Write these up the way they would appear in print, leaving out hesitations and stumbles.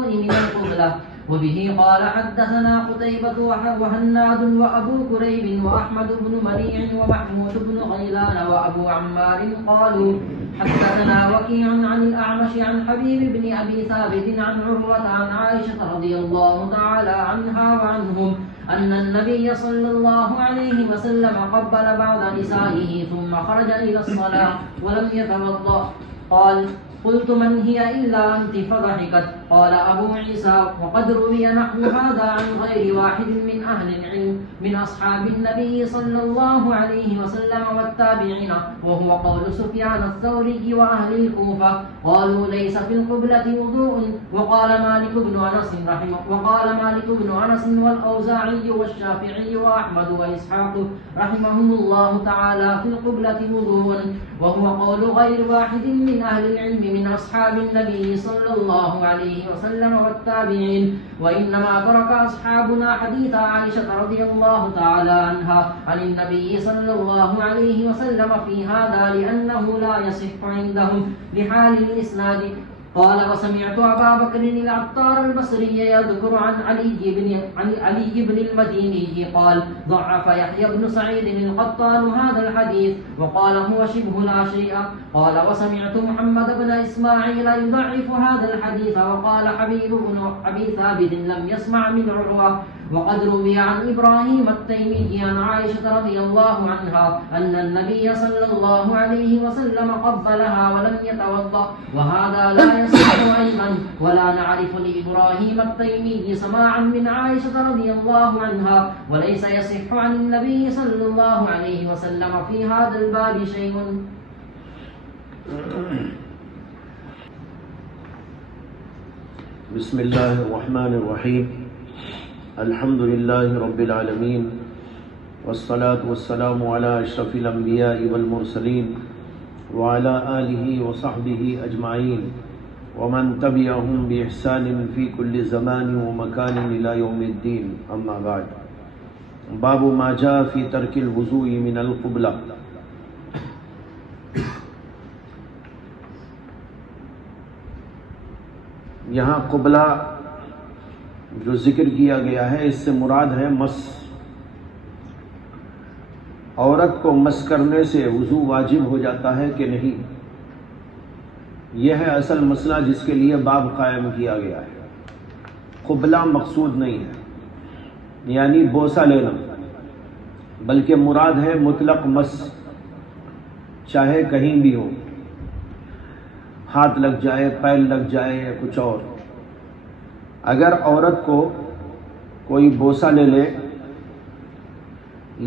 الوضوء من القبلة. وبه قال حدثنا قتيبة وهناد وأبو كريب وأحمد بن منيع ومحمود بن غيلان وأبو عمار قالوا حدثنا وكيع عن الأعمش عن حبيب بن أبي ثابت عن عروة عن عائشة رضي الله تعالى عنها وعنهم أن النبي صلى الله عليه وسلم قبل بعض نسائه ثم خرج إلى الصلاة ولم يتوضأ. قال قلت من هي إلا أنت فضحكت. قال أبو عيسى وقد روي نحو هذا عن غير واحد من أهل العلم من أصحاب النبي صلى الله عليه وسلم والتابعين وهو قول سفيان الثوري وأهل الكوفة. قالوا ليس في القبلة وضوء. وقال مالك بن أنس والأوزاعي والشافعي وأحمد وإسحاق رحمهم الله تعالى في القبلة وضوء وهو قول غير واحد من أهل العلم من أصحاب النبي صلى الله عليه وسلم والتابعين. وإنما ترك أصحابنا حديث عائشة رضي الله تعالى عنها عن النبي صلى الله عليه وسلم في هذا لأنه لا يصح عندهم لحال الإسناد. قال وسمعت أبا بكر العطار البصري يذكر عن علي بن المديني قال ضعف يحيى بن سعيد القطان هذا الحديث وقال هو شبه لا شيء. قال وسمعت محمد بن إسماعيل يضعف هذا الحديث وقال حبيب بن أبي ثابت لم يسمع من عروة. وقد روي عن إبراهيم التيمي عن عائشة رضي الله عنها أن النبي صلى الله عليه وسلم قبلها ولم يتوضأ وهذا لا يصح أيضا. ولا نعرف لإبراهيم التيمي سماعا من عائشة رضي الله عنها وليس يصح عن النبي صلى الله عليه وسلم في هذا الباب شيء. بسم الله الرحمن الرحيم. الحمد لله رب العالمين والصلاة والسلام على أشرف الأنبياء والمرسلين وعلى آله وصحبه أجمعين ومن تبعهم بإحسان في كل زمان ومكان إلى يوم الدين. أما بعد. باب ما جاء في ترك الوضوء من القبلة. یہاں قبلہ جو ذکر کیا گیا ہے اس سے مراد ہے مس. عورت کو مس کرنے سے وضو واجب ہو جاتا ہے کہ نہیں، یہ ہے اصل مسئلہ جس کے لیے باب قائم کیا گیا ہے. قبلہ مقصود نہیں ہے یعنی بوسہ لینا، بلکہ مراد ہے مطلق مس، چاہے کہیں بھی ہو، ہاتھ لگ جائے، پیر لگ جائے یا کچھ اور. اگر عورت کو کوئی بوسہ لے لے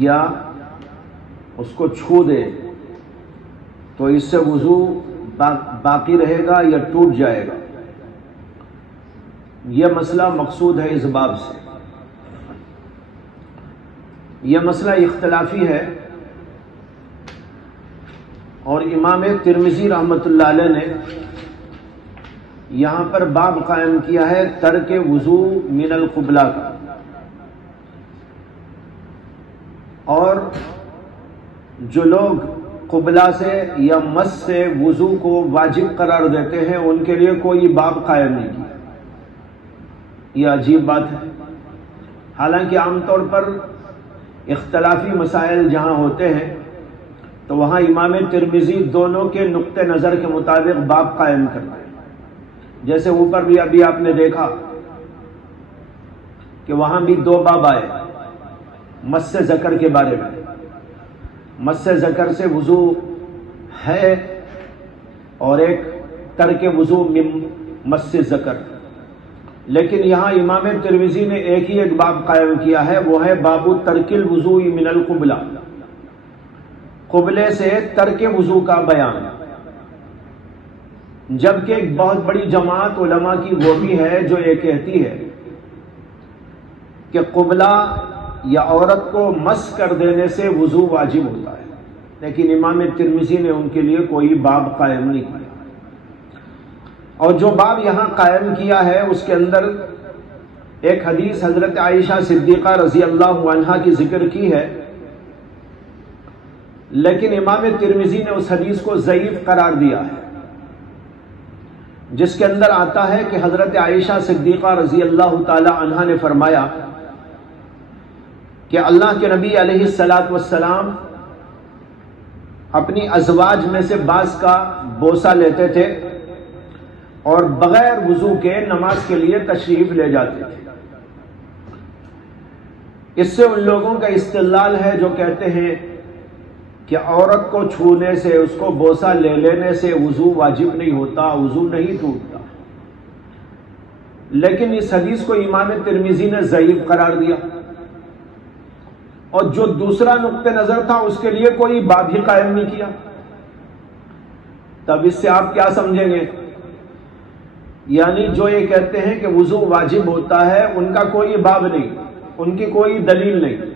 یا اس کو چھو دے تو اس سے وضو باقی رہے گا یا ٹوٹ جائے گا، یہ مسئلہ مقصود ہے اس باب سے. یہ مسئلہ اختلافی ہے اور امام ترمذی رحمۃ اللہ علیہ نے یہاں پر باب قائم کیا ہے ترک وضو من القبلہ کا. اور جو لوگ قبلہ سے یا مس سے وضو کو واجب قرار دیتے ہیں ان کے لیے کوئی باب قائم نہیں کیا. یہ عجیب بات ہے. حالانکہ عام طور پر اختلافی مسائل جہاں ہوتے ہیں تو وہاں امام ترمذی دونوں کے نقطہ نظر کے مطابق باب قائم کرتے ہیں. جیسے اوپر بھی ابھی آپ نے دیکھا کہ وہاں بھی دو باب آئے مس ذکر کے بارے میں. مس ذکر سے وضو ہے اور ایک ترک وضو مس ذکر. لیکن یہاں امام ترمذی نے ایک ہی ایک باب قائم کیا ہے، وہ ہے باب ترک الوضوء من القبلہ، قبلے سے ترک وضو کا بیان. جبکہ ایک بہت بڑی جماعت علماء کی وہ بھی ہے جو یہ کہتی ہے کہ قبلہ یا عورت کو مس کر دینے سے وضو واجب ہوتا ہے، لیکن امام ترمذی نے ان کے لیے کوئی باب قائم نہیں کیا. اور جو باب یہاں قائم کیا ہے اس کے اندر ایک حدیث حضرت عائشہ صدیقہ رضی اللہ عنہا کی ذکر کی ہے، لیکن امام ترمذی نے اس حدیث کو ضعیف قرار دیا ہے. جس کے اندر آتا ہے کہ حضرت عائشہ صدیقہ رضی اللہ تعالی عنہا نے فرمایا کہ اللہ کے نبی علیہ الصلاۃ والسلام اپنی ازواج میں سے بعض کا بوسہ لیتے تھے اور بغیر وضو کے نماز کے لیے تشریف لے جاتے تھے۔ اس سے ان لوگوں کا استدلال ہے جو کہتے ہیں کہ عورت کو چھونے سے، اس کو بوسہ لے لینے سے وضو واجب نہیں ہوتا، وضو نہیں ٹوٹتا، لیکن اس حدیث کو امام ترمذی نے ضعیف قرار دیا، اور جو دوسرا نقطہ نظر تھا اس کے لیے کوئی باب ہی قائم نہیں کیا۔ تب اس سے آپ کیا سمجھیں گے؟ یعنی جو یہ کہتے ہیں کہ وضو واجب ہوتا ہے ان کا کوئی باب نہیں، ان کی کوئی دلیل نہیں،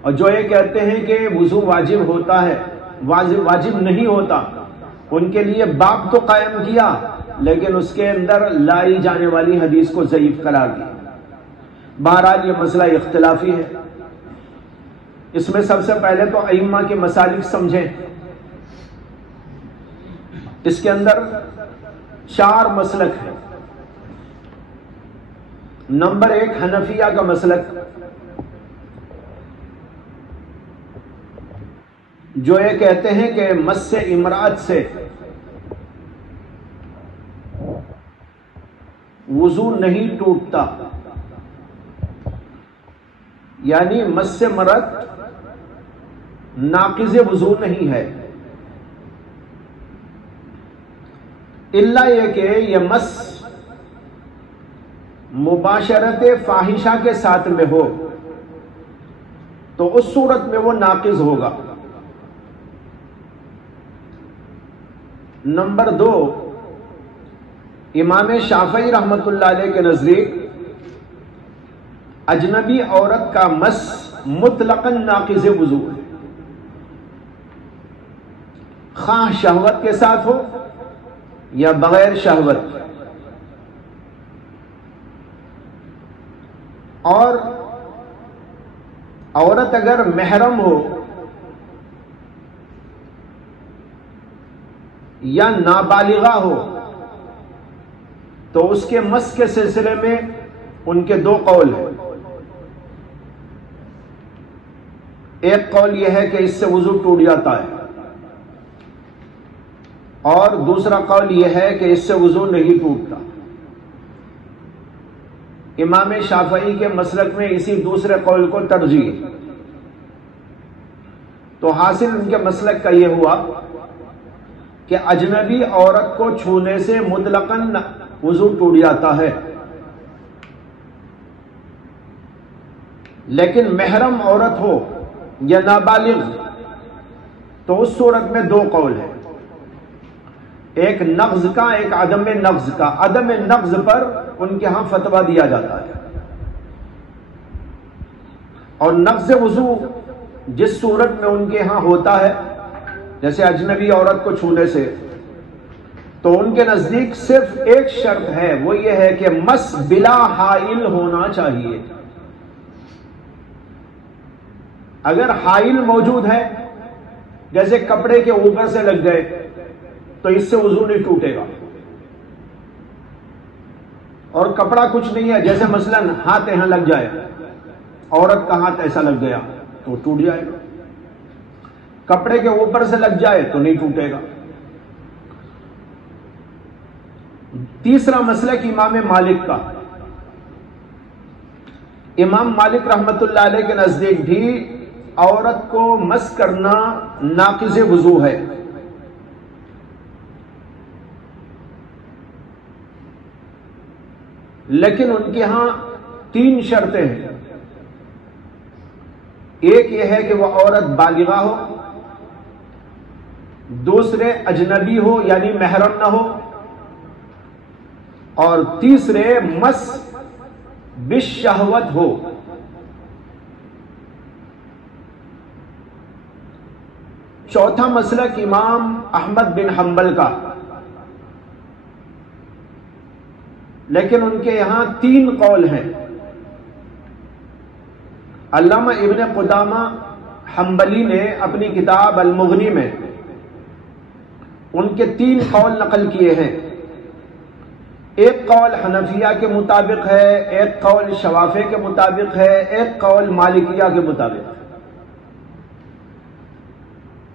اور جو یہ کہتے ہیں کہ وضو واجب ہوتا ہے، واجب نہیں ہوتا، ان کے لیے باب تو قائم کیا لیکن اس کے اندر لائی جانے والی حدیث کو ضعیف قرار دیا۔ بہرحال یہ مسئلہ اختلافی ہے۔ اس میں سب سے پہلے تو ائمہ کے مسالک سمجھیں۔ اس کے اندر 4 مسلک ہیں۔ نمبر 1 حنفیہ کا مسلک، جو یہ کہتے ہیں کہ مس امرأت سے وضو نہیں ٹوٹتا، یعنی مس مرأت ناقض وضو نہیں ہے، الا یہ کہ یہ مس مباشرت فاحشہ کے ساتھ میں ہو تو اس صورت میں وہ ناقض ہوگا۔ نمبر 2 امام شافعی رحمت اللہ علیہ کے نزدیک اجنبی عورت کا مس مطلقاً ناقض وضو ہے، خواہ شہوت کے ساتھ ہو یا بغیر شہوت، اور عورت اگر محرم ہو یا نابالغہ ہو تو اس کے مس کے سلسلے میں ان کے 2 قول ہیں۔ ایک قول یہ ہے کہ اس سے وضو ٹوٹ جاتا ہے، اور دوسرا قول یہ ہے کہ اس سے وضو نہیں ٹوٹتا۔ امام شافعی کے مسلک میں اسی دوسرے قول کو ترجیح، تو حاصل ان کے مسلک کا یہ ہوا کہ اجنبی عورت کو چھونے سے مطلقاً وضو ٹوٹ جاتا ہے، لیکن محرم عورت ہو یا نابالغ تو اس صورت میں 2 قول ہیں، ایک نقض کا، ایک عدم نقض کا۔ عدم نقض پر ان کے ہاں فتویٰ دیا جاتا ہے، اور نقض وضو جس صورت میں ان کے ہاں ہوتا ہے جیسے اجنبی عورت کو چھونے سے، تو ان کے نزدیک صرف ایک شرط ہے، وہ یہ ہے کہ مس بلا حائل ہونا چاہیے۔ اگر حائل موجود ہے، جیسے کپڑے کے اوپر سے لگ گئے، تو اس سے وضو نہیں ٹوٹے گا، اور کپڑا کچھ نہیں ہے، جیسے مثلا ہاتھ یہاں لگ جائے، عورت کا ہاتھ ایسا لگ گیا تو ٹوٹ جائے گا، کپڑے کے اوپر سے لگ جائے تو نہیں ٹوٹے گا۔ تیسرا مسلک امام مالک کا، امام مالک رحمت اللہ علیہ کے نزدیک بھی عورت کو مس کرنا ناقض وضو ہے، لیکن ان کے ہاں 3 شرطیں ہیں۔ ایک یہ ہے کہ وہ عورت بالغہ ہو، دوسرے اجنبی ہو یعنی محرم نہ ہو، اور تیسرے مس بالشہوت ہو۔ چوتھا مسلک امام احمد بن حنبل کا، لیکن ان کے یہاں 3 قول ہیں۔ علامہ ابن قدامہ حنبلی نے اپنی کتاب المغنی میں ان کے 3 قول نقل کیے ہیں۔ ایک قول حنفیہ کے مطابق ہے، ایک قول شوافع کے مطابق ہے، ایک قول مالکیہ کے مطابق ہے،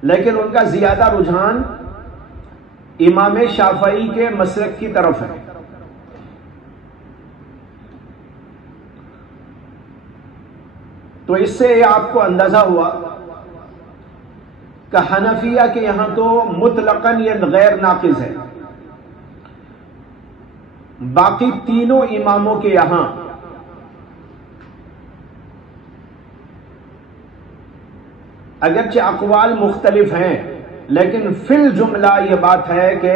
لیکن ان کا زیادہ رجحان امام شافعی کے مسلک کی طرف ہے۔ تو اس سے آپ کو اندازہ ہوا کہ حنفیہ کے یہاں تو مطلقاً یہ غیر ناقض ہے، باقی تینوں اماموں کے یہاں اگرچہ اقوال مختلف ہیں، لیکن فی الجملہ یہ بات ہے کہ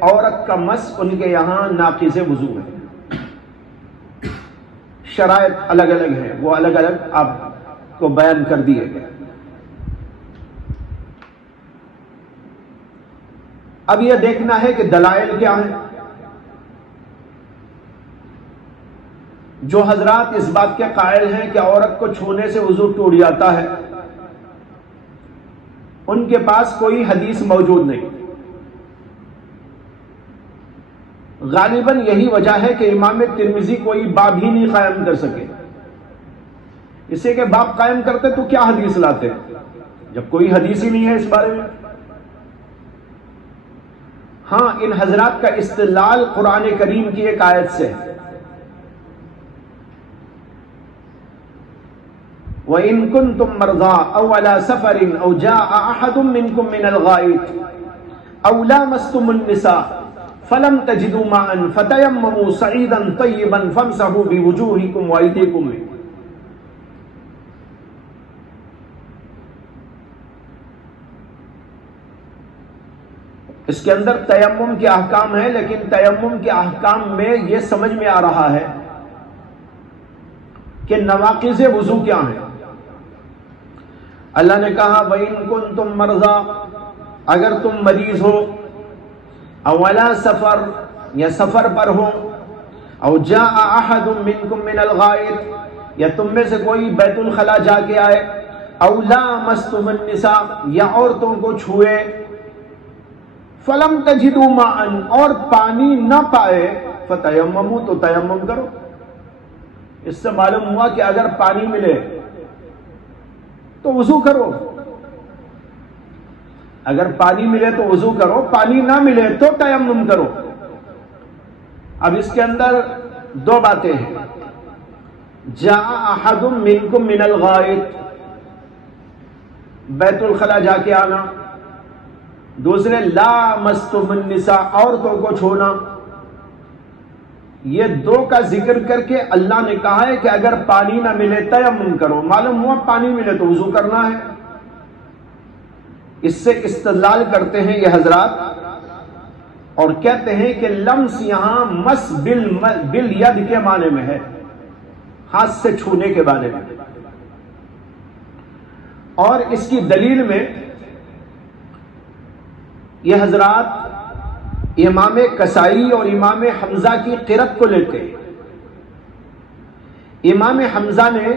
عورت کا مس ان کے یہاں ناقض وضو ہے۔ شرائط الگ الگ ہیں، وہ الگ الگ آپ کو بیان کر دیے گئے۔ اب یہ دیکھنا ہے کہ دلائل کیا ہیں۔ جو حضرات اس بات کے قائل ہیں کہ عورت کو چھونے سے وضو ٹوٹ جاتا ہے، ان کے پاس کوئی حدیث موجود نہیں۔ غالباً یہی وجہ ہے کہ امام ترمذی کوئی باب ہی نہیں قائم کر سکے۔ اسے کہ باب قائم کرتے تو کیا حدیث لاتے جب کوئی حدیث ہی نہیں ہے اس بارے میں۔ ہاں، ان حضرات کا استدلال قرآن کریم کی ایک آیت سے ہے، وَإِن كُنتُم مَّرْضَىٰ أَوْ عَلَىٰ سَفَرٍ أَوْ جَاءَ أَحَدٌ مِّنكُم مِّنَ الْغَائِطِ أَوْ لَامَسْتُمُ النِّسَاءَ فَلَمْ تَجِدُوا مَاءً فَتَيَمَّمُوا صَعِيدًا طَيِّبًا فَامْسَحُوا بِوُجُوهِكُمْ وَأَيْدِيكُمْ۔ اس کے اندر تیمم کے احکام ہیں، لیکن تیمم کے احکام میں یہ سمجھ میں آ رہا ہے کہ نواقض وضو کیا ہیں۔ اللہ نے کہا وَإِن كُنتُم مَّرْضَىٰ، اگر تم مریض ہو، أَوْ عَلَىٰ سَفَرٍ یا سفر پر ہو، أَوْ جَاءَ أَحَدٌ مِّنكُم مِّنَ الْغَائِطِ یا تم میں سے کوئی بیت الخلاء جا کے آئے، أَوْ لَامَسْتُمُ النِّسَاء یا عورتوں کو چھوئے، فَلَمْ تَجِدُوا مَاءً اور پانی نہ پائے، فَتَيَمَّمُوا تو تیمم کرو۔ اس سے معلوم ہوا کہ اگر پانی ملے تو وضو کرو، اگر پانی ملے تو وضو کرو، پانی نہ ملے تو تیمم کرو۔ اب اس کے اندر دو باتیں ہیں، جاء احد منکم من الغائط، بیت الخلاء جا کے آنا، دوسرے لامستم النساء، عورتوں کو چھونا۔ یہ دو کا ذکر کر کے اللہ نے کہا ہے کہ اگر پانی نہ ملے تیمم کرو، معلوم ہوا پانی ملے تو وضو کرنا ہے۔ اس سے استدلال کرتے ہیں یہ حضرات اور کہتے ہیں کہ لمس یہاں مس بالید کے معنی میں ہے، ہاتھ سے چھونے کے معنی میں، اور اس کی دلیل میں یہ حضرات امام کسائی اور امام حمزہ کی قرأت کو لیتے ہیں۔ امام حمزہ نے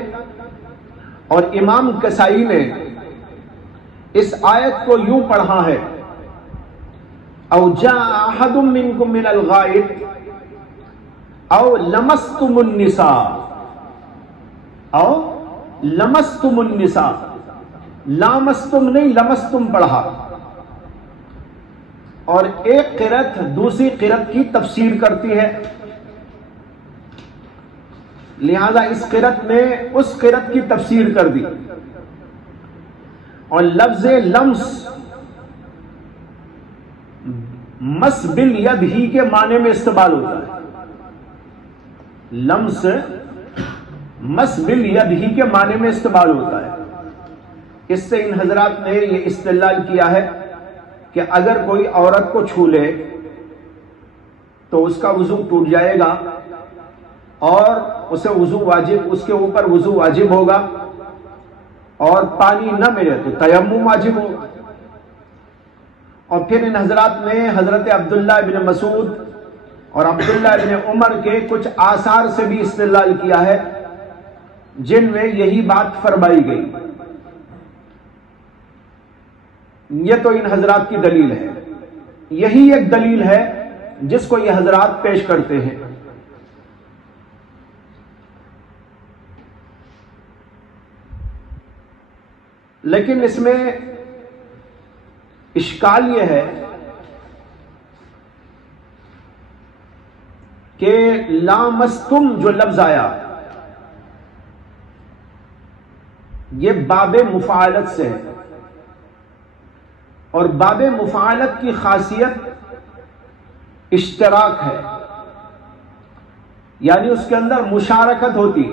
اور امام کسائی نے اس آیت کو یوں پڑھا ہے، او جاء احد منکم من الغائط او لمستم النساء، او لمستم النساء، لامستم نہیں لمستم پڑھا۔ اور ایک قرأت دوسری قرأت کی تفسیر کرتی ہے، لہذا اس قرأت نے اس قرأت کی تفسیر کر دی، اور لفظ لمس مس بالید ہی کے معنی میں استعمال ہوتا ہے۔ لمس مس بالید ہی کے معنی میں استعمال ہوتا ہے۔ اس سے ان حضرات نے یہ استدلال کیا ہے کہ اگر کوئی عورت کو چھو لے تو اس کا وضو ٹوٹ جائے گا اور اسے وضو واجب، اس کے اوپر وضو واجب ہوگا، اور پانی نہ ملے تو تیمم واجب ہوگا۔ اور پھر ان حضرات نے حضرت عبداللہ بن مسعود اور عبداللہ بن عمر کے کچھ آثار سے بھی استدلال کیا ہے جن میں یہی بات فرمائی گئی۔ یہ تو ان حضرات کی دلیل ہے۔ یہی ایک دلیل ہے جس کو یہ حضرات پیش کرتے ہیں. لیکن اس میں اشکال یہ ہے کہ لامستم جو لفظ آیا یہ باب مفاعلت سے ہے، اور باب مفاعلت کی خاصیت اشتراک ہے، یعنی اس کے اندر مشارکت ہوتی،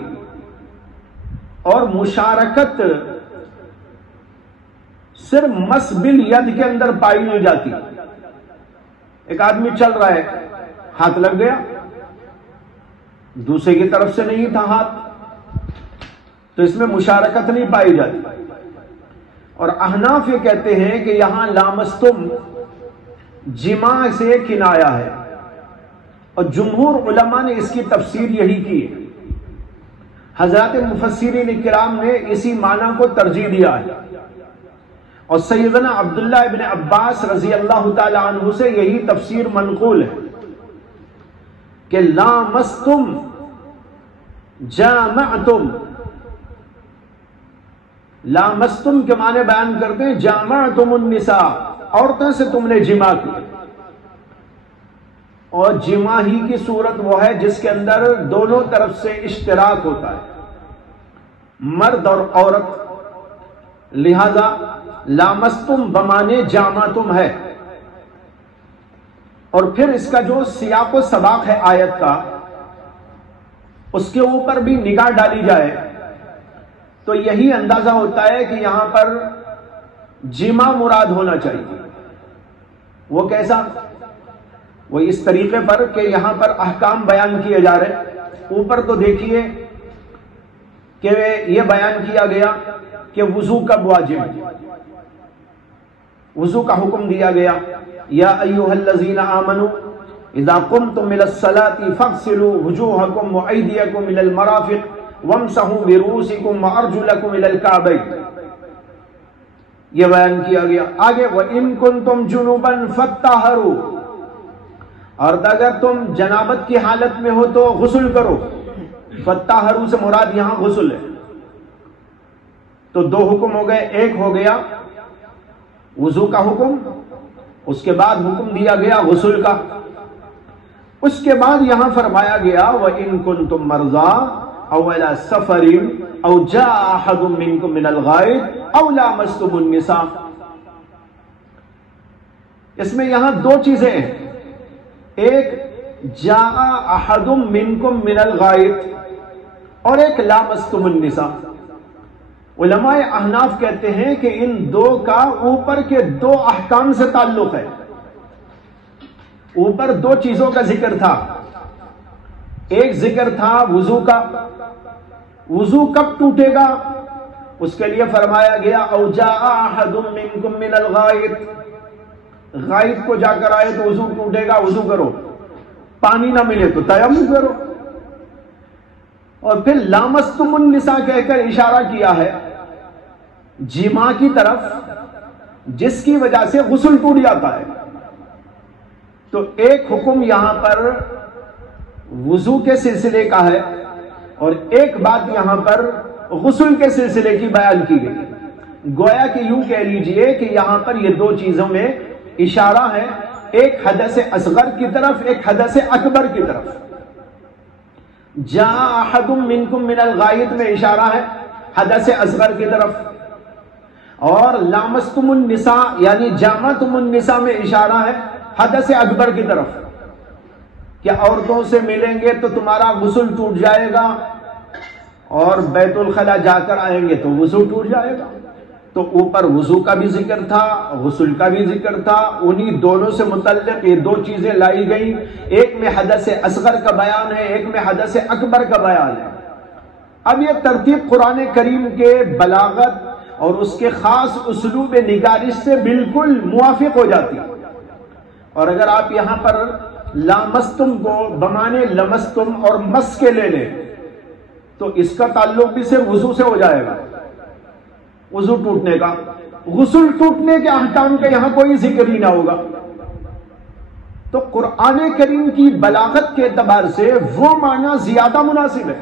اور مشارکت صرف مس بالید کے اندر پائی نہیں جاتی. ایک آدمی چل رہا ہے، ہاتھ لگ گیا، دوسرے کی طرف سے نہیں تھا ہاتھ، تو اس میں مشارکت نہیں پائی جاتی. اور احناف یہ کہتے ہیں کہ یہاں لامستم جماع سے کنایا ہے، اور جمہور علماء نے اس کی تفسیر یہی کی ہے. حضرات مفسرین کرام نے اسی معنی کو ترجیح دیا ہے، اور سیدنا عبداللہ ابن عباس رضی اللہ تعالی عنہ سے یہی تفسیر منقول ہے کہ لامستم جامعتم. لامستم کے معنی بیان کرتے ہیں جامعتم النساء، عورتوں سے تم نے جماع کی. اور جماع ہی کی صورت وہ ہے جس کے اندر دونوں طرف سے اشتراک ہوتا ہے، مرد اور عورت. لہذا لامستم بمانے جامعتم ہے. اور پھر اس کا جو سیاق و سباق ہے آیت کا، اس کے اوپر بھی نگاہ ڈالی جائے تو یہی اندازہ ہوتا ہے کہ یہاں پر جماع مراد ہونا چاہیے. وہ کیسا؟ وہ اس طریقے پر کہ یہاں پر احکام بیان کیے جا رہے. اوپر تو دیکھیے کہ یہ بیان کیا گیا کہ وضو کب واجب ہے، وضو کا حکم دیا گیا. یا ایھا الذین آمنوا اذا قمتم الى الصلاة فاغسلوا وجوهکم وایدیکم الى المرافق وامسحوا برؤوسکم وارجلکم الى الکعبین. یہ بیان کیا گیا. آگے وَإِن كُنتُمْ جُنُوبًا فَاتَّطَہَّرُوا، اور اگر تم جنابت کی حالت میں ہو تو غسل کرو. فَاتَّطَہَّرُوا سے مراد یہاں غسل ہے. تو دو حکم ہو گئے. ایک ہو گیا وضو کا حکم، اس کے بعد حکم دیا گیا غسل کا. اس کے بعد یہاں فرمایا گیا وَإِن كُنتُم مَرْضَىٰ أَوْ عَلَىٰ سَفَرٍ أَوْ جَاءَ أَحَدٌ مِّنكُم مِّنَ الْغَائِطِ أَوْ لَامَسْتُمُ النِّسَاءَ. اس میں یہاں دو چیزیں ہیں. ایک جَاءَ أَحَدٌ مِّنكُم مِّنَ الْغَائِطِ اور ایک لَامَسْتُمُ النِّسَاءَ. علماء احناف کہتے ہیں کہ ان دو کا اوپر کے دو احکام سے تعلق ہے. اوپر دو چیزوں کا ذکر تھا. ایک ذکر تھا وضو کا. وضو کب ٹوٹے گا اس کے لیے فرمایا گیا او جاء احد منکم من الغائط. غائط کو جا کر آئے تو وضو ٹوٹے گا، وضو کرو. پانی نہ ملے تو تیمم کرو. اور پھر لامستم النساء کہہ کر اشارہ کیا ہے جماع کی طرف، جس کی وجہ سے غسل ٹوٹ جاتا ہے. تو ایک حکم یہاں پر وضو کے سلسلے کا ہے، اور ایک بات یہاں پر غسل کے سلسلے کی بیان کی گئی. گویا کہ یوں کہہ لیجئے کہ یہاں پر یہ دو چیزوں میں اشارہ ہے، ایک حدث اصغر کی طرف، ایک حدث اکبر کی طرف. جاء احد منکم من الغائط میں اشارہ ہے حدث اصغر کی طرف، اور لامستم النساء یعنی جامعتم النساء میں اشارہ ہے حدث اکبر کی طرف، کہ عورتوں سے ملیں گے تو تمہارا غسل ٹوٹ جائے گا، اور بیت الخلا جا کر آئیں گے تو وضو ٹوٹ جائے گا. تو اوپر وضو کا بھی ذکر تھا، غسل کا بھی ذکر تھا. انہی دونوں سے متعلق یہ دو چیزیں لائی گئیں. ایک میں حدث اصغر کا بیان ہے، ایک میں حدث اکبر کا بیان ہے. اب یہ ترتیب قرآن کریم کے بلاغت اور اس کے خاص اسلوب نگارش سے بالکل موافق ہو جاتی. اور اگر آپ یہاں پر لامستم کو بمانے لمستم اور مس کے لے لیں تو اس کا تعلق بھی صرف وضو سے ہو جائے گا، وضو ٹوٹنے کا. غسل ٹوٹنے کے احکام کا یہاں کوئی ذکر ہی نہ ہوگا. تو قرآن کریم کی بلاغت کے اعتبار سے وہ معنی زیادہ مناسب ہے،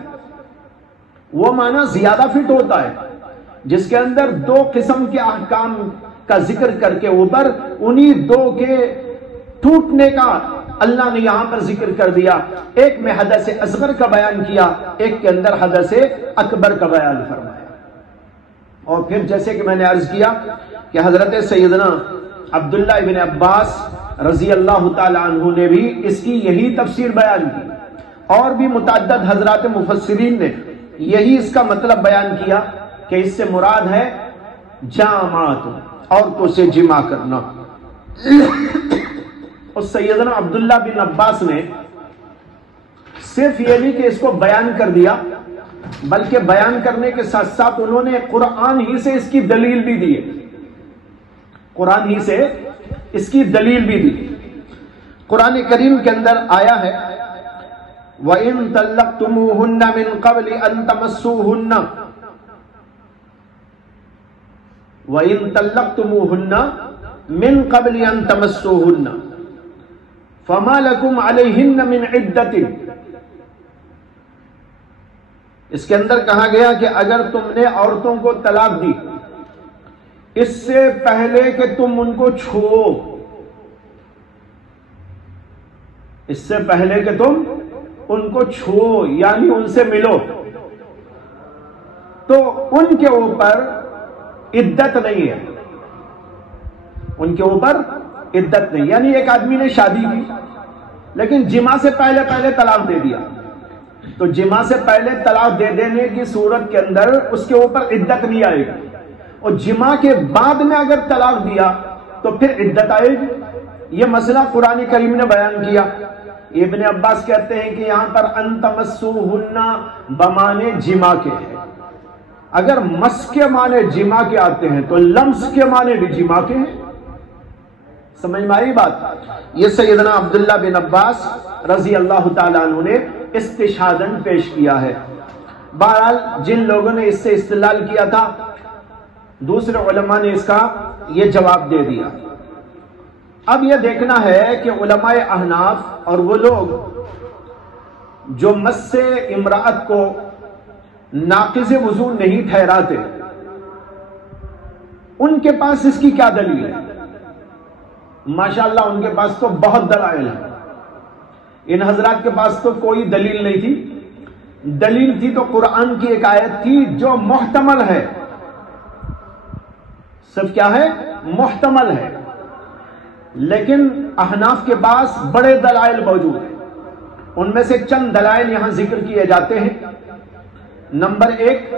وہ معنی زیادہ فٹ ہوتا ہے جس کے اندر دو قسم کے احکام کا ذکر کر کے اوپر انہی دو کے ٹوٹنے کا اللہ نے یہاں پر ذکر کر دیا، ایک میں حدث اصغر کا بیان کیا، ایک کے اندر حدث اکبر کا بیان فرمایا۔ اور پھر جیسے کہ میں نے عرض کیا کہ حضرت سیدنا عبداللہ ابن عباس رضی اللہ تعالی عنہ نے بھی اس کی یہی تفسیر بیان کی، اور بھی متعدد حضرات مفسرین نے یہی اس کا مطلب بیان کیا کہ اس سے مراد ہے جامعات، عورتوں سے جمع کرنا۔ اور سیدنا عبداللہ بن عباس نے صرف یہ نہیں کہ اس کو بیان کر دیا، بلکہ بیان کرنے کے ساتھ ساتھ انہوں نے قرآن ہی سے اس کی دلیل بھی دی، قرآن ہی سے اس کی دلیل بھی دی۔ قرآن کریم کے اندر آیا ہے وَإِن طَلَّقْتُمُوهُنَّ مِن قَبْلِ أَن تَمَسُّوهُنَّ وَإِن طَلَّقْتُمُوهُنَّ مِن قَبْلِ أَن تَمَسُّوهُنَّ فَمَا لَكُمْ عَلَيْهِنَّ مِنْ عِدَّةٍ۔ اس کے اندر کہا گیا کہ اگر تم نے عورتوں کو طلاق دی اس سے پہلے کہ تم ان کو چھوؤ، اس سے پہلے کہ تم ان کو چھوؤ یعنی ان سے ملو، تو ان کے اوپر عدت نہیں ہے، ان کے اوپر عدت نہیں، یعنی ایک آدمی نے شادی کی لیکن جمع سے پہلے طلاق دے دیا، تو جمع سے پہلے طلاق دے دینے کی صورت کے اندر اس کے اوپر عدت نہیں آئے گی، اور جمع کے بعد میں اگر طلاق دیا تو پھر عدت آئے گی۔ یہ مسئلہ قرآن کریم نے بیان کیا۔ ابن عباس کہتے ہیں کہ یہاں پر ان تمسوہن بمانے جمع کے ہیں، اگر مس کے معنی جمع کے آتے ہیں تو لمس کے معنی بھی جمع کے ہیں۔ سمجھ میں آئی بات؟ یہ سیدنا عبداللہ بن عباس رضی اللہ تعالیٰ عنہ نے استشہاداً پیش کیا ہے۔ بہرحال جن لوگوں نے اس سے استدلال کیا تھا دوسرے علماء نے اس کا یہ جواب دے دیا۔ اب یہ دیکھنا ہے کہ علماء احناف اور وہ لوگ جو مس سے امرأت کو ناقض وضو نہیں ٹھہراتے ان کے پاس اس کی کیا دلیل ہے؟ ماشاءاللہ ان کے پاس تو بہت دلائل ہے۔ ان حضرات کے پاس تو کوئی دلیل نہیں تھی، دلیل تھی تو قرآن کی ایک آیت تھی جو محتمل ہے، صرف کیا ہے؟ محتمل ہے، لیکن احناف کے پاس بڑے دلائل موجود ہیں۔ ان میں سے چند دلائل یہاں ذکر کیے جاتے ہیں۔ نمبر 1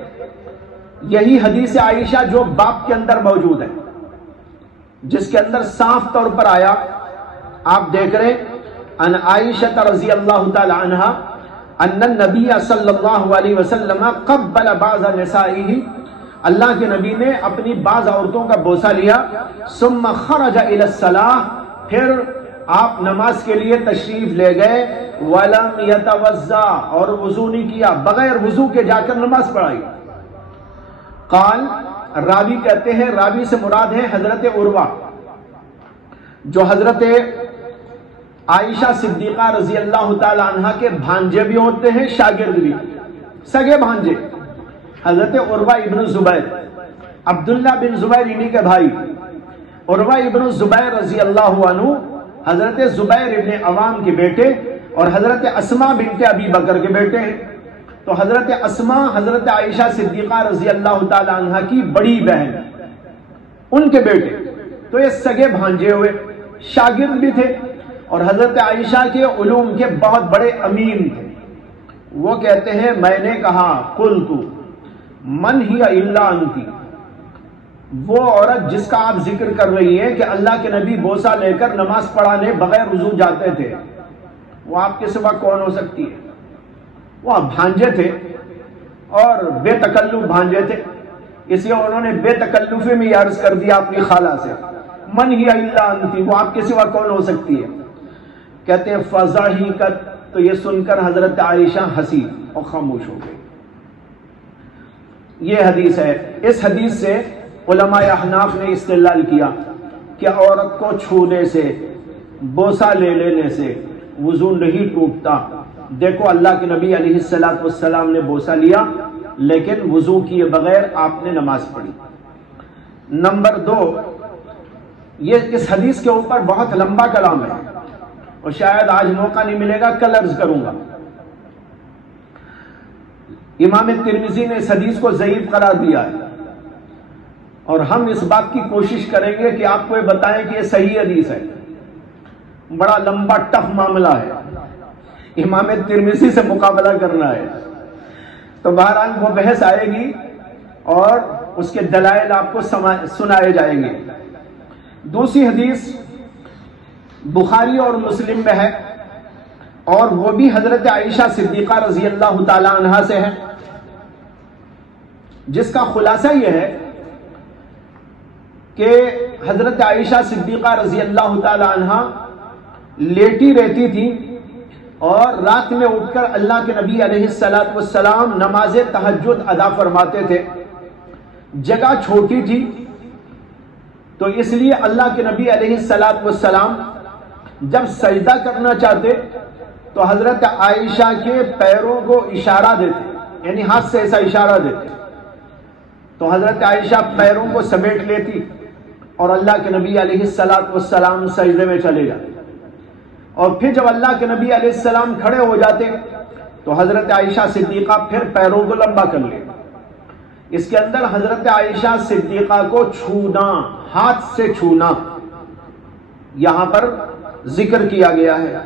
یہی حدیث عائشہ جو باب کے اندر موجود ہے، جس کے اندر صاف طور پر آیا، آپ دیکھ رہے ان عائشہ رضی اللہ تعالی عنہا ان النبی صلی اللہ علیہ وسلم قبل بعض نسائه، اللہ کے نبی نے اپنی بعض عورتوں کا بوسہ لیا، ثم خرج الى الصلاة، پھر آپ نماز کے لیے تشریف لے گئے، ولم يتوضا، اور وضو نہیں کیا، بغیر وضو کے جا کر نماز پڑھائی۔ قال، راوی کہتے ہیں، راوی سے مراد ہے حضرت عروہ جو حضرت عائشہ صدیقہ رضی اللہ تعالی عنہ کے بھانجے بھی ہوتے ہیں، شاگرد بھی، سگے بھانجے، حضرت عروہ ابن زبیر، عبداللہ بن زبیر انہی کے بھائی، عروہ ابن زبیر رضی اللہ عنہ حضرت زبیر ابن عوام کے بیٹے اور حضرت اسماء بنت ابی بکر کے بیٹے ہیں۔ تو حضرت اسماء حضرت عائشہ صدیقہ رضی اللہ تعالی عنہ کی بڑی بہن، ان کے بیٹے، تو یہ سگے بھانجے ہوئے، شاگرد بھی تھے اور حضرت عائشہ کے علوم کے بہت بڑے امین تھے۔ وہ کہتے ہیں میں نے کہا قلت من ہی الا انتی، وہ عورت جس کا آپ ذکر کر رہی ہیں کہ اللہ کے نبی بوسہ لے کر نماز پڑھانے بغیر وضو جاتے تھے، وہ آپ کے سوا کون ہو سکتی ہے؟ وہ بھانجے تھے اور بے تکلف بھانجے تھے، اس لیے انہوں نے بے تکلفی میں یہ عرض کر دیا اپنی خالہ سے، من ہی الا انتی، وہ آپ کے سوا کون ہو سکتی ہے؟ کہتے ہیں فضاحکت، تو یہ سن کر حضرت عائشہ ہنسی اور خاموش ہو گئی۔ یہ حدیث ہے۔ اس حدیث سے علماء احناف نے استدلال کیا کہ عورت کو چھونے سے بوسہ لے لینے سے وضو نہیں ٹوٹتا۔ دیکھو اللہ کے نبی علیہ الصلوۃ والسلام نے بوسہ لیا لیکن وضو کیے بغیر آپ نے نماز پڑھی۔ نمبر 2، یہ اس حدیث کے اوپر بہت لمبا کلام ہے اور شاید آج موقع نہیں ملے گا، کل عرض کروں گا۔ امام ترمذی نے اس حدیث کو ضعیف قرار دیا ہے اور ہم اس بات کی کوشش کریں گے کہ آپ کو یہ بتائیں کہ یہ صحیح حدیث ہے۔ بڑا لمبا ٹف معاملہ ہے، امام ترمذی سے مقابلہ کرنا ہے، تو بہرحال وہ بحث آئے گی اور اس کے دلائل آپ کو سنائے جائیں گے۔ دوسری حدیث بخاری اور مسلم میں ہے اور وہ بھی حضرت عائشہ صدیقہ رضی اللہ تعالی عنہا سے ہے، جس کا خلاصہ یہ ہے کہ حضرت عائشہ صدیقہ رضی اللہ تعالی عنہا لیٹی رہتی تھی اور رات میں اٹھ کر اللہ کے نبی علیہ الصلوۃ والسلام نماز تہجد ادا فرماتے تھے۔ جگہ چھوٹی تھی تو اس لیے اللہ کے نبی علیہ الصلوۃ والسلام جب سجدہ کرنا چاہتے تو حضرت عائشہ کے پیروں کو اشارہ دیتے، یعنی ہاتھ سے ایسا اشارہ دیتے، تو حضرت عائشہ پیروں کو سمیٹ لیتی اور اللہ کے نبی علیہ الصلوۃ والسلام سجدے میں چلے جاتے، اور پھر جب اللہ کے نبی علیہ السلام کھڑے ہو جاتے تو حضرت عائشہ صدیقہ پھر پیروں کو لمبا کر لیتے۔ اس کے اندر حضرت عائشہ صدیقہ کو چھونا، ہاتھ سے چھونا یہاں پر ذکر کیا گیا ہے۔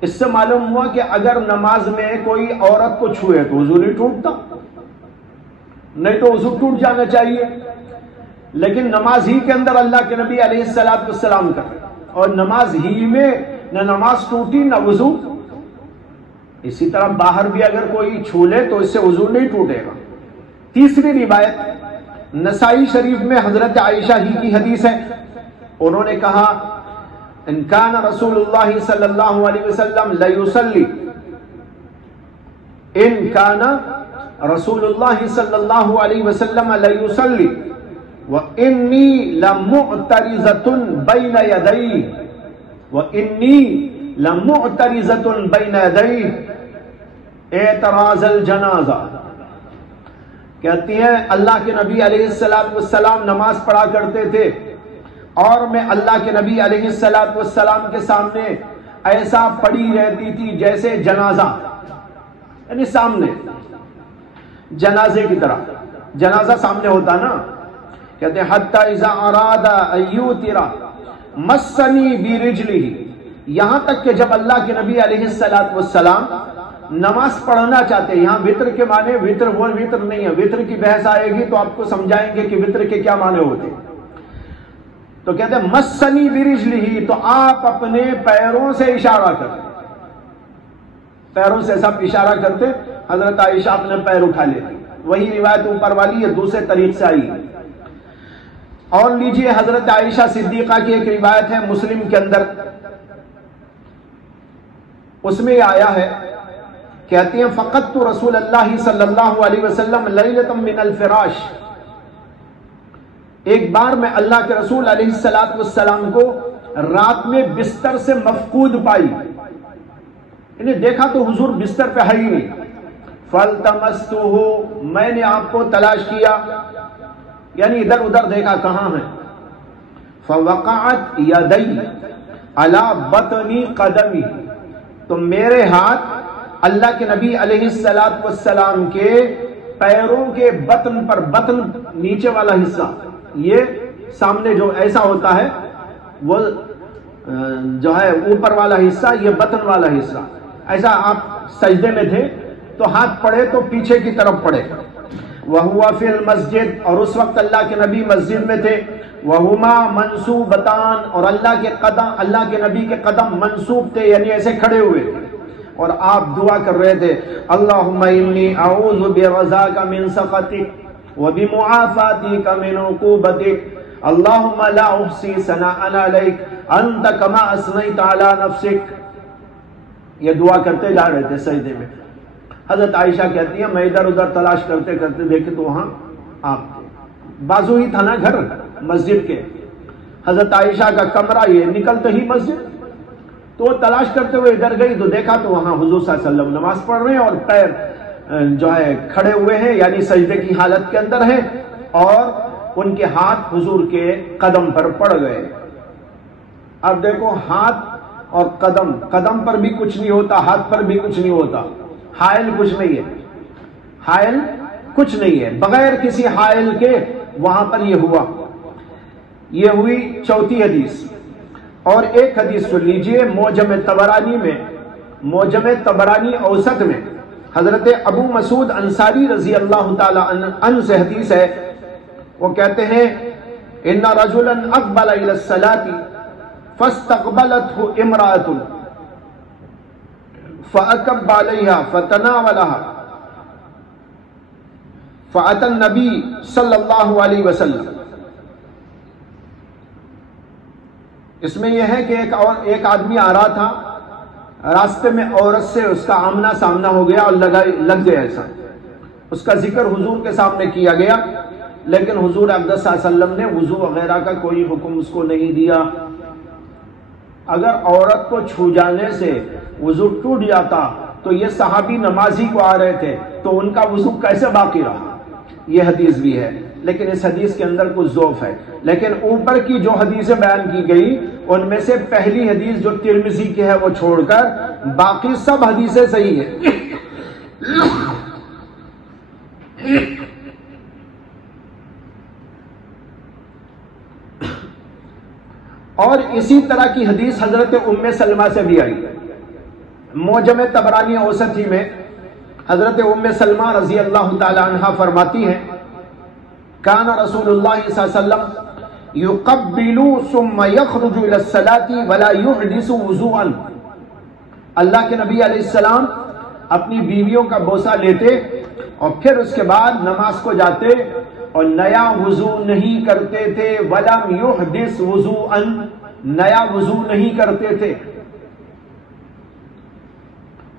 اس سے معلوم ہوا کہ اگر نماز میں کوئی عورت کو چھوئے تو وضو نہیں ٹوٹتا، نہیں تو وضو ٹوٹ جانا چاہیے، لیکن نماز ہی کے اندر اللہ کے نبی علیہ الصلوۃ والسلام کا، اور نماز ہی میں نہ نماز ٹوٹی نہ وضو۔ اسی طرح باہر بھی اگر کوئی چھو لے تو اس سے وضو نہیں ٹوٹے گا۔ تیسری روایت نسائی شریف میں حضرت عائشہ ہی کی حدیث ہے، انہوں نے کہا ان کان رسول اللہ صلی اللہ علیہ وسلم لیصلی، ان کان رسول اللہ صلی اللہ علیہ وسلم لیصلی وانی لمعترضۃ بین یدیہ وانی لمعترضۃ بین یدیہ اعتراض الجنازہ۔ کہتی ہیں اللہ کے نبی علیہ الصلوۃ والسلام نماز پڑھا کرتے تھے اور میں اللہ کے نبی علیہ الصلوۃ والسلام کے سامنے ایسا پڑی رہتی تھی جیسے جنازہ، یعنی سامنے جنازے کی طرح، جنازہ سامنے ہوتا نا۔ کہتے ہیں حتی اذا اراد ان یوتر مسنی برجلہ، یہاں تک کہ جب اللہ کے نبی علیہ الصلوۃ والسلام نماز پڑھنا چاہتے ہیں، یہاں وطر کے معنی وطر وہ وطر نہیں ہے، وطر کی بحث آئے گی تو آپ کو سمجھائیں گے کہ وطر کے کیا معنی ہوتے ہیں۔ تو کہتے ہیں مسنی برجلہ، تو آپ اپنے پیروں سے اشارہ کرتے، پیروں سے سب اشارہ کرتے، حضرت عائشہ اپنے پیر اٹھا لیتی۔ وہی روایت اوپر والی ہے، دوسرے طریق سے آئی۔ اور لیجئے حضرت عائشہ صدیقہ کی ایک روایت ہے مسلم کے اندر، اس میں یہ آیا ہے، کہتے ہیں فقدت رسول اللہ صلی اللہ علیہ وسلم لیلۃ من الفراش، ایک بار میں اللہ کے رسول علیہ الصلوۃ والسلام کو رات میں بستر سے مفقود پائی، یعنی دیکھا تو حضور بستر پہ ہے ہی نہیں۔ فالتمستہ، میں نے آپ کو تلاش کیا، یعنی ادھر ادھر دیکھا کہاں ہے۔ فوقعت یدی علی بطن قدمی، تو میرے ہاتھ اللہ کے نبی علیہ الصلوۃ والسلام کے پیروں کے بطن پر، بطن نیچے والا حصہ، یہ سامنے جو ایسا ہوتا ہے وہ جو ہے اوپر والا حصہ، یہ بطن والا حصہ، ایسا آپ سجدے میں تھے تو ہاتھ پڑے تو پیچھے کی طرف پڑے۔ وَهُوَ فِي الْمَسْجِدِ، اور اس وقت اللہ کے نبی مسجد میں تھے۔ وَهُمَا مَنْصُوبَتَانِ، اور اللہ کے قدم، اللہ کے نبی کے قدم منصوب تھے، یعنی ایسے کھڑے ہوئے تھے، اور آپ دعا کر رہے تھے اللہم انی اعوذ برضاک من سخطک وبمعافاتک من عقوبتک اللہم لا احصی ثناء علیک انت کما اثنیت علی نفسک۔ یہ دعا کرتے جا رہے تھے سجدے میں۔ حضرت عائشہ کہتی ہیں میں ادھر ادھر تلاش کرتے کرتے دیکھے تو وہاں آپ تھے، بازو ہی تھا نا گھر مسجد کے، حضرت عائشہ کا کمرہ یہ نکلتے ہی مسجد، تو وہ تلاش کرتے ہوئے ادھر گئی تو دیکھا تو وہاں حضور صلی اللہ علیہ وسلم نماز پڑھ رہے ہیں اور پیر جو ہے کھڑے ہوئے ہیں، یعنی سجدے کی حالت کے اندر ہیں، اور ان کے ہاتھ حضور کے قدم پر پڑ گئے۔ اب دیکھو ہاتھ اور قدم پر بھی کچھ نہیں ہوتا، ہاتھ پر بھی کچھ نہیں ہوتا، حائل کچھ نہیں ہے، حائل کچھ نہیں ہے، بغیر کسی حائل کے وہاں پر یہ ہوا۔ یہ ہوئی چوتھی حدیث۔ اور ایک حدیث سن لیجئے معجم طبرانی میں، معجم طبرانی اوسط میں حضرت ابو مسعود انصاری رضی اللہ تعالی عنہ سے حدیث ہے، وہ کہتے ہیں ان رجلا اقبل الى الصلاة فاستقبلته امرأة فأكب عليها فتناولها فأتى النبي صلی اللہ علیہ وسلم۔ اس میں یہ ہے کہ ایک آدمی آ رہا تھا، راستے میں عورت سے اس کا آمنا سامنا ہو گیا اور لگ گیا ایسا۔ اس کا ذکر حضور کے سامنے کیا گیا، لیکن حضور اقدس صلی اللہ علیہ وسلم نے وضو وغیرہ کا کوئی حکم اس کو نہیں دیا۔ اگر عورت کو چھو جانے سے وضو ٹوٹ جاتا تو یہ صحابی نمازی کو آ رہے تھے تو ان کا وضو کیسے باقی رہا؟ یہ حدیث بھی ہے، لیکن اس حدیث کے اندر کچھ ضعف ہے۔ لیکن اوپر کی جو حدیثیں بیان کی گئی ان میں سے پہلی حدیث جو ترمذی کی ہے وہ چھوڑ کر باقی سب حدیثیں صحیح ہیں۔ اور اسی طرح کی حدیث حضرت ام سلمہ سے بھی آئی۔ معجم طبرانی اوسطی میں حضرت ام سلمہ رضی اللہ تعالی عنہا فرماتی ہیں کان رسول اللہ صلی اللہ علیہ وسلم یقبل ثم یخرج الى الصلاة ولا یحدث وضوءا۔ اللہ کے نبی علیہ السلام اپنی بیویوں کا بوسہ لیتے اور پھر اس کے بعد نماز کو جاتے اور نیا وضو نہیں کرتے تھے، ولم یحدث وضوءا، نیا وضو نہیں کرتے تھے۔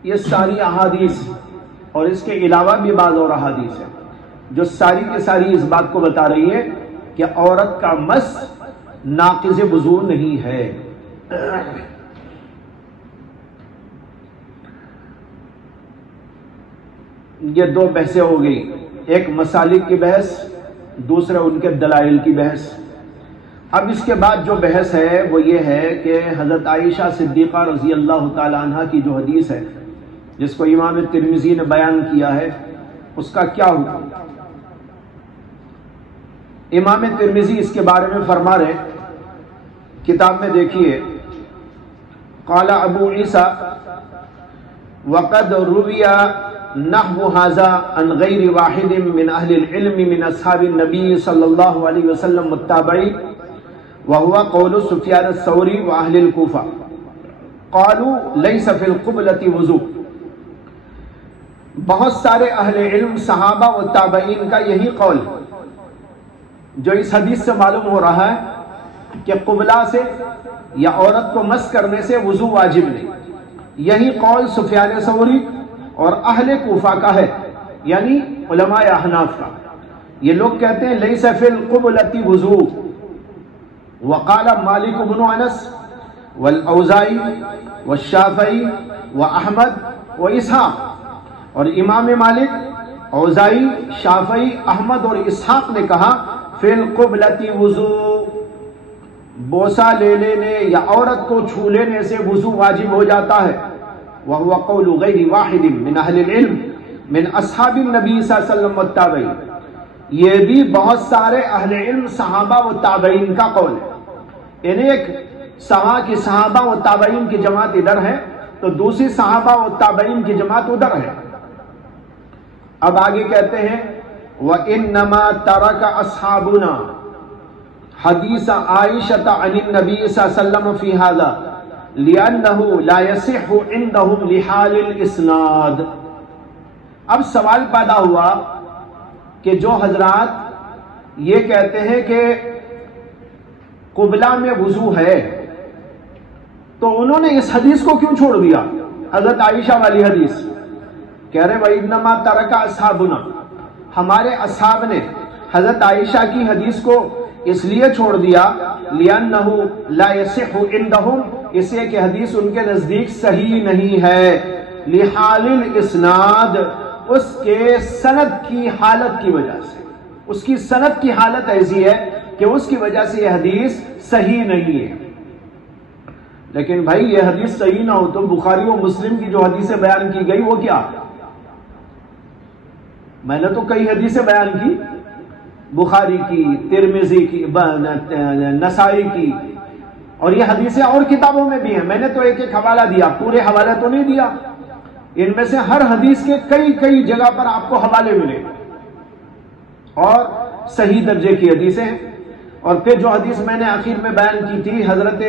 یہ ساری احادیث اور اس کے علاوہ بھی بعض اور احادیث ہیں جو ساری کی ساری اس بات کو بتا رہی ہے کہ عورت کا مس ناقض وضو نہیں ہے۔ یہ دو بحثیں ہو گئی، ایک مسالک کی بحث، دوسرے ان کے دلائل کی بحث۔ اب اس کے بعد جو بحث ہے وہ یہ ہے کہ حضرت عائشہ صدیقہ رضی اللہ تعالی عنہ کی جو حدیث ہے جس کو امام ترمذی نے بیان کیا ہے اس کا کیا حکم؟ امام ترمذی اس کے بارے میں فرما رہے، کتاب میں دیکھیے، قال ابو عیسیٰ وقد روی نحو هذا عن غیر واحد من اہل العلم من اصحاب النبی صلی اللہ علیہ وسلم متابعین وهو قول سفیان الثوری واہل الکوفہ قالوا لیس فی القبلۃ وضوء۔ بہت سارے اہل علم صحابہ و تابعین کا یہی قول جو اس حدیث سے معلوم ہو رہا ہے کہ قبلہ سے یا عورت کو مس کرنے سے وضو واجب نہیں، یہی قول سفیان ثوری اور اہل کوفہ کا ہے، یعنی علماء احناف کا۔ یہ لوگ کہتے ہیں لیس فی القبلۃ وضوء۔ وقال مالک بن انس والاوزاعی والشافعی واحمد واسحاق، اور امام مالک، اوزاعی، شافعی، احمد اور اسحاق نے کہا فی القبلۃ وضوء، بوسہ لے لینے یا عورت کو چھو لینے سے وضو واجب ہو جاتا ہے۔ وهو قول غیر واحد من اہل العلم من اصحاب النبی صلی اللہ علیہ وسلم والتابعین، یہ بھی بہت سارے اہل علم صحابہ و تابعین کا قول ہے۔ یعنی ایک صحابہ و تابعین کی جماعت ادھر ہے تو دوسری صحابہ و تابعین کی جماعت ادھر ہے۔ اب آگے کہتے ہیں وَإِنَّمَا تَرَكَ أَصْحَابُنَا حدیث عائشہ عن النبی صلی اللہ علیہ وسلم فی هذا لِأَنَّهُ لَا يَصِحُّ عِنْدَهُمْ لِحَالِ الْإِسْنَادِ۔ اب سوال پیدا ہوا کہ جو حضرات یہ کہتے ہیں کہ قبلہ میں وضو ہے تو انہوں نے اس حدیث کو کیوں چھوڑ دیا؟ حضرت عائشہ والی حدیث کہہ رہے وَإِنَّمَا تَرَكَ أَصْحَابُنَا، ہمارے اصحاب نے حضرت عائشہ کی حدیث کو اس لیے چھوڑ دیا لِأَنَّهُ لَا يَصِحُّ عِنْدَهُمْ اس لیے کہ حدیث ان کے نزدیک صحیح نہیں ہے، لحال الاسناد، اس کے سند کی حالت کی وجہ سے، اس کی سند کی حالت ایسی ہے کہ اس کی وجہ سے یہ حدیث صحیح نہیں ہے۔ لیکن بھائی یہ حدیث صحیح نہ ہو تو بخاری و مسلم کی جو حدیثیں بیان کی گئی وہ کیا؟ میں نے تو کئی حدیثیں بیان کی، بخاری کی، ترمذی کی، نسائی کی، اور یہ حدیثیں اور کتابوں میں بھی ہیں۔ میں نے تو ایک ایک حوالہ دیا، پورے حوالہ تو نہیں دیا، ان میں سے ہر حدیث کے کئی جگہ پر آپ کو حوالے ملے اور صحیح درجے کی حدیثیں ہیں۔ اور پھر جو حدیث میں نے آخر میں بیان کی تھی حضرت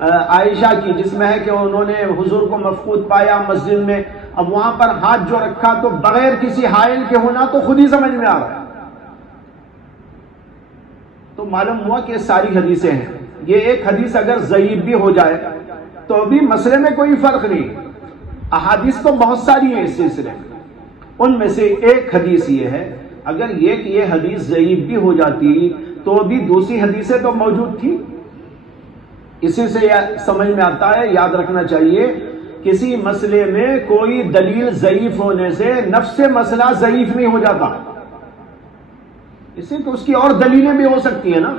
عائشہ کی، جس میں ہے کہ انہوں نے حضور کو مفقود پایا مسجد میں، اب وہاں پر ہاتھ جو رکھا تو بغیر کسی حائل کے ہونا تو خود ہی سمجھ میں آ رہا ہے، تو معلوم ہوا کہ ساری حدیثیں ہیں۔ یہ ایک حدیث اگر ضعیف بھی ہو جائے تو بھی مسئلے میں کوئی فرق نہیں، احادیث تو بہت ساری ہیں اس سلسلے میں، ان میں سے ایک حدیث یہ ہے، اگر یہ حدیث ضعیف بھی ہو جاتی تو بھی دوسری حدیثیں تو موجود تھی۔ اسی سے سمجھ میں آتا ہے، یاد رکھنا چاہیے، کسی مسئلے میں کوئی دلیل ضعیف ہونے سے نفس مسئلہ ضعیف نہیں ہو جاتا، اسی تو اس کی اور دلیلیں بھی ہو سکتی ہیں نا۔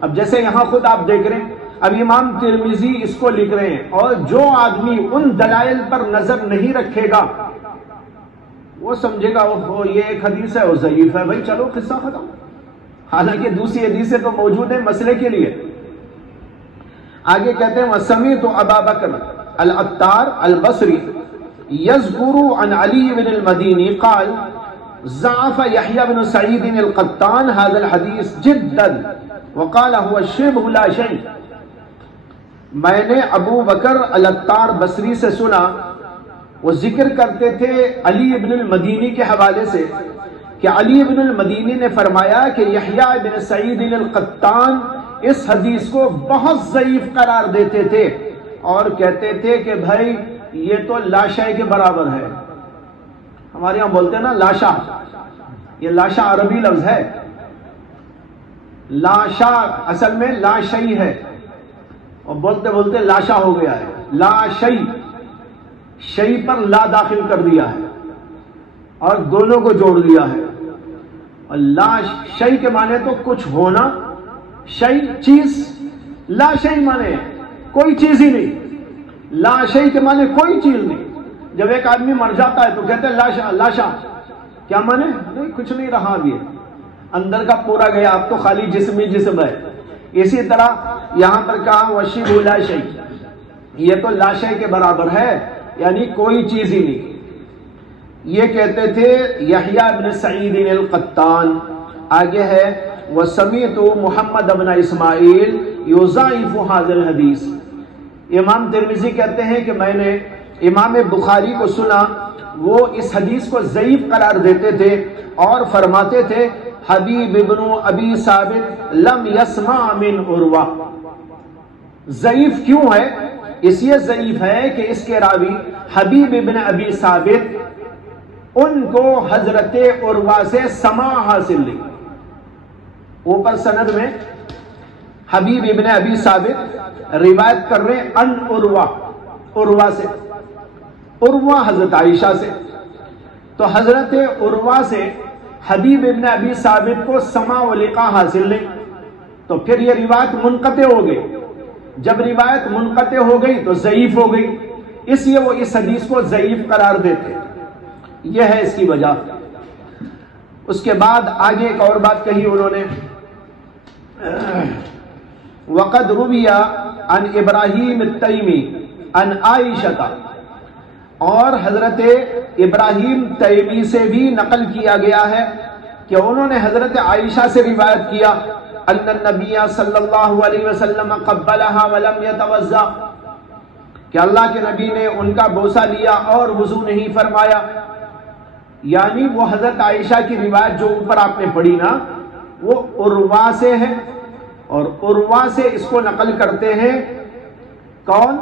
اب جیسے یہاں خود آپ دیکھ رہے ہیں، اب امام ترمذی اس کو لکھ رہے ہیں، اور جو آدمی ان دلائل پر نظر نہیں رکھے گا وہ سمجھے گا وہ یہ ایک حدیث ہے وہ ضعیف ہے، بھائی چلو قصہ ختم، حالانکہ دوسری حدیثیں تو موجود ہیں مسئلے کے لیے۔ آگے کہتے ہیں وَسَمِعْتُ أَبَا بَكْرَ الْعَطَّارِ الْبَصْرِي يَذْكُرُ عَنْ عَلِيِّ بْنِ الْمَدِينِ قال ضعف يحيى بن سعيد القطان هذا الحديث جدا وقال هو الشبه لا شيء۔ میں نے ابو بکر العطار بصری سے سنا، وہ ذکر کرتے تھے علی ابن المدینی کے حوالے سے کہ علی ابن المدینی نے فرمایا کہ یحییٰ بن سعید القطان اس حدیث کو بہت ضعیف قرار دیتے تھے اور کہتے تھے کہ بھائی یہ تو لاشے کے برابر ہے۔ ہمارے یہاں بولتے ہیں نا لاشا، یہ لاشا عربی لفظ ہے، لاشا اصل میں لاشئی ہے، اور بولتے بولتے لاشا ہو گیا ہے، لاشئی، شئی پر لا داخل کر دیا ہے اور دونوں کو جوڑ دیا ہے۔ اور لاشئی کے معنی تو کچھ ہونا، شئی چیز، لاشئی معنی کوئی چیز ہی نہیں، لاشئی کے معنی کوئی چیز نہیں۔ جب ایک آدمی مر جاتا ہے تو کہتے ہیں لاشا، لاشا کیا معنی؟ نہیں کچھ نہیں رہا، اب یہ اندر کا پورا گیا، اب تو خالی جسم ہی جسم ہے۔ اسی طرح یہاں پر کہا وشیبہ لا شیء، یہ تو لاشے کے برابر ہے، یعنی کوئی چیز ہی نہیں۔ یہ کہتے تھے یحییٰ بن سعید القطان۔ آگے ہے وسمعت محمد بن اسماعیل یضاعف هذا الحدیث۔ امام ترمذی کہتے ہیں کہ میں نے امام بخاری کو سنا، وہ اس حدیث کو ضعیف قرار دیتے تھے اور فرماتے تھے حبیب ابن ابی ثابت لم یسمع من عروہ۔ ضعیف کیوں ہے؟ اس لیے ضعیف ہے کہ اس کے راوی حبیب ابن ابی ثابت ان کو حضرت عروہ سے سماع حاصل نہیں۔ اوپر سند میں حبیب ابن ابی ثابت روایت کر رہے ان عروہ، عروہ سے، عروہ حضرت عائشہ سے، تو حضرت عروہ سے حبیب ابن ابی ثابت کو سماع و لقاء حاصل نہیں، تو پھر یہ روایت منقطع ہو گئی۔ جب روایت منقطع ہو گئی تو ضعیف ہو گئی، اس لیے وہ اس حدیث کو ضعیف قرار دیتے، یہ ہے اس کی وجہ۔ اس کے بعد آگے ایک اور بات کہی انہوں نے، وقد روی عن ابراہیم التیمی عن عائشہ، اور حضرت ابراہیم تیمی سے بھی نقل کیا گیا ہے کہ انہوں نے حضرت عائشہ سے روایت کیا ان النبی صلی اللہ علیہ وسلم قبلها ولم يتوضا، کہ اللہ کے نبی نے ان کا بوسہ لیا اور وضو نہیں فرمایا۔ یعنی وہ حضرت عائشہ کی روایت جو اوپر آپ نے پڑھی نا، وہ عروہ سے ہے، اور عروہ سے اس کو نقل کرتے ہیں کون؟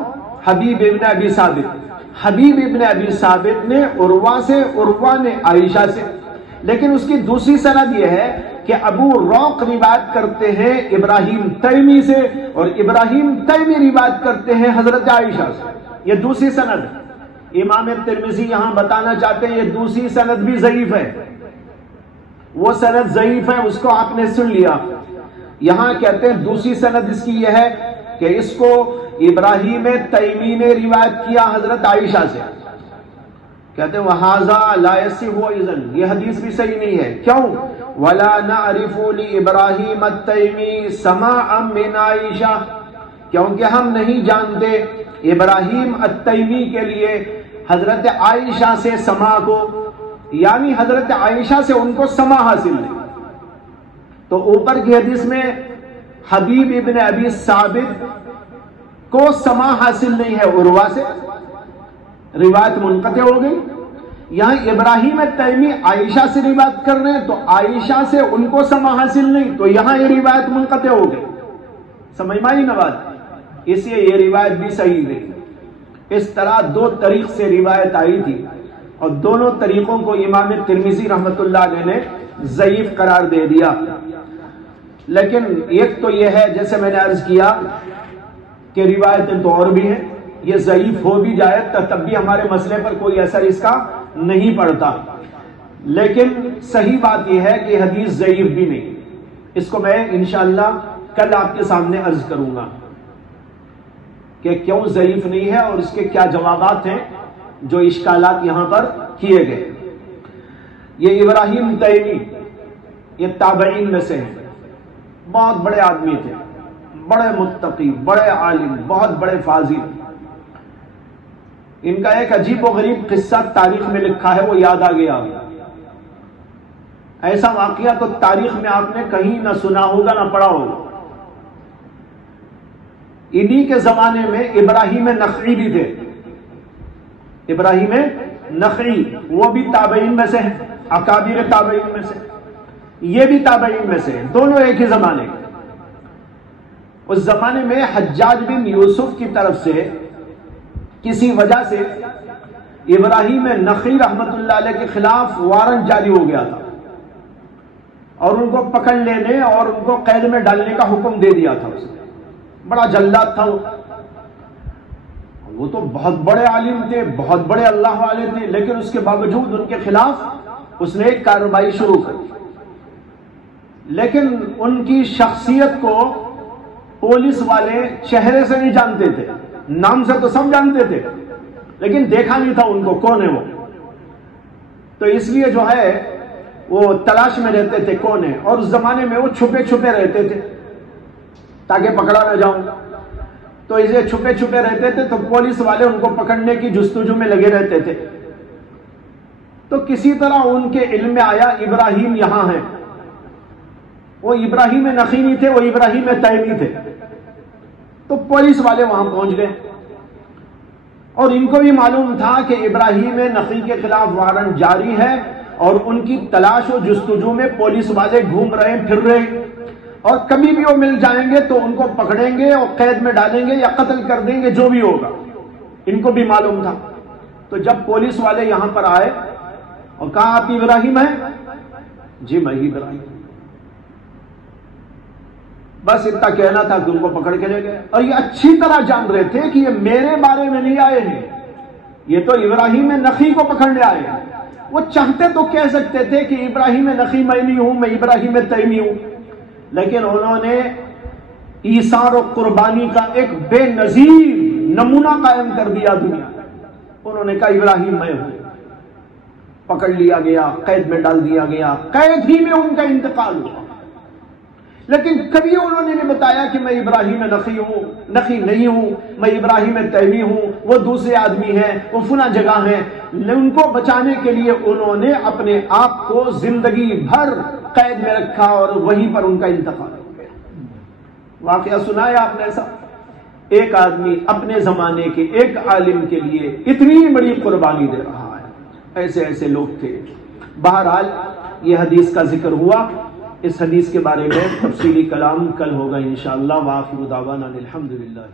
حبیب ابن ابی ثابت۔ حبیب ابن ابی ثابت نے عروہ سے، عروہ نے عائشہ سے، لیکن اس کی دوسری سند یہ ہے کہ ابو روق روایت کرتے ہیں ابراہیم تیمی سے اور ابراہیم تیمی روایت کرتے ہیں حضرت عائشہ سے. یہ دوسری سند ہے. امام ترمذی یہاں بتانا چاہتے ہیں یہ دوسری سند بھی ضعیف ہے. وہ سند ضعیف ہے، اس کو آپ نے سن لیا. یہاں کہتے ہیں دوسری سند اس کی یہ ہے کہ اس کو ابراہیم تیمی نے روایت کیا حضرت عائشہ سے. کہتے ہیں وَهَذَا لَا يَصِحُّ إِذًا، یہ حدیث بھی صحیح نہیں ہے. کیوں؟ وَلَا نَعْرِفُ لِإِبْرَاهِيمَ التَّيْمِي سَمَاعًا مِنْ عَائِشَةَ، کیونکہ ہم نہیں جانتے ابراہیم التیمی کے لیے حضرت عائشہ سے سماع کو، یعنی حضرت عائشہ سے ان کو سماع حاصل نہیں. تو اوپر کی حدیث میں حبیب ابن ابی ثابت کو سماع حاصل نہیں ہے، عروہ سے روایت منقطع ہو گئی. یہاں ابراہیم تیمی عائشہ سے روایت کر رہے ہیں تو عائشہ سے ان کو سماع حاصل نہیں، تو یہاں یہ روایت منقطع ہو گئی. سمجھ میں آئی نا بات؟ اس لیے یہ روایت بھی صحیح نہیں. اس طرح دو طریق سے روایت آئی تھی اور دونوں طریقوں کو امام ترمذی رحمۃ اللہ علیہ نے ضعیف قرار دے دیا. لیکن ایک تو یہ ہے جیسے میں نے عرض کیا کہ روایتیں تو اور بھی ہیں، یہ ضعیف ہو بھی جائے تب بھی ہمارے مسئلے پر کوئی اثر اس کا نہیں پڑتا. لیکن صحیح بات یہ ہے کہ حدیث ضعیف بھی نہیں. اس کو میں انشاءاللہ کل آپ کے سامنے عرض کروں گا کہ کیوں ضعیف نہیں ہے اور اس کے کیا جوابات ہیں جو اشکالات یہاں پر کیے گئے. یہ ابراہیم تیمی یہ تابعین میں سے ہیں، بہت بڑے آدمی تھے، بڑے متقی، بڑے عالم، بہت بڑے فاضل. ان کا ایک عجیب و غریب قصہ تاریخ میں لکھا ہے، وہ یاد آ گیا. ایسا واقعہ تو تاریخ میں آپ نے کہیں نہ سنا ہوگا نہ پڑھا ہوگا. انہی کے زمانے میں ابراہیم نخعی بھی تھے. ابراہیم نخعی وہ بھی تابعین میں سے ہیں، اکابر تابعین میں سے، یہ بھی تابعین میں سے ہیں، دونوں ایک ہی زمانے. اس زمانے میں حجاج بن یوسف کی طرف سے کسی وجہ سے ابراہیم نخعی رحمت اللہ علیہ کے خلاف وارنٹ جاری ہو گیا تھا اور ان کو پکڑ لینے اور ان کو قید میں ڈالنے کا حکم دے دیا تھا. اس نے بڑا جلاد تھا. وہ تو بہت بڑے عالم تھے، بہت بڑے اللہ والے تھے، لیکن اس کے باوجود ان کے خلاف اس نے ایک کارروائی شروع کر دی. لیکن ان کی شخصیت کو پولیس والے چہرے سے نہیں جانتے تھے، نام سے تو سب جانتے تھے لیکن دیکھا نہیں تھا ان کو کون ہے وہ. تو اس لیے جو ہے وہ تلاش میں رہتے تھے کون ہے. اور اس زمانے میں وہ چھپے چھپے رہتے تھے تاکہ پکڑا نہ جاؤں. تو اسے چھپے چھپے رہتے تھے تو پولیس والے ان کو پکڑنے کی جستجو میں لگے رہتے تھے. تو کسی طرح ان کے علم میں آیا ابراہیم یہاں ہے. وہ ابراہیم نخعی نہیں تھے، وہ ابراہیم تیمی تھے. تو پولیس والے وہاں پہنچ گئے اور ان کو بھی معلوم تھا کہ ابراہیم نخعی کے خلاف وارنٹ جاری ہے اور ان کی تلاش و جستجو میں پولیس والے گھوم رہے پھر رہے اور کبھی بھی وہ مل جائیں گے تو ان کو پکڑیں گے اور قید میں ڈالیں گے یا قتل کر دیں گے، جو بھی ہوگا. ان کو بھی معلوم تھا. تو جب پولیس والے یہاں پر آئے اور کہا آپ ابراہیم ہیں؟ جی میں ہی ابراہیم. بس اتنا کہنا تھا کہ ان کو پکڑ کے لے گئے. اور یہ اچھی طرح جان رہے تھے کہ یہ میرے بارے میں نہیں آئے ہیں، یہ تو ابراہیم نخعی کو پکڑنے آئے ہیں. وہ چاہتے تو کہہ سکتے تھے کہ ابراہیم نخعی میں نہیں ہوں، میں ابراہیم تیمی ہوں، لیکن انہوں نے ایثار و قربانی کا ایک بے نظیر نمونہ قائم کر دیا دنیا. انہوں نے کہا ابراہیم میں ہوں. پکڑ لیا گیا، قید میں ڈال دیا گیا، قید ہی میں ان کا انتقال ہوا. لیکن کبھی انہوں نے نہیں بتایا کہ میں ابراہیم نخعی نہیں ہوں، میں ابراہیم تیمی ہوں، وہ دوسرے آدمی ہیں، وہ فلاں جگہ ہیں. ان کو بچانے کے لیے انہوں نے اپنے آپ کو زندگی بھر قید میں رکھا اور وہیں پر ان کا انتقال ہو گیا. واقعہ سنا ہے آپ نے ایسا؟ ایک آدمی اپنے زمانے کے ایک عالم کے لیے اتنی بڑی قربانی دے رہا ہے. ایسے ایسے لوگ تھے. بہرحال یہ حدیث کا ذکر ہوا. اس حدیث کے بارے میں تفصیلی کلام کل ہوگا انشاءاللہ. وآخر دعوانا الحمدللہ.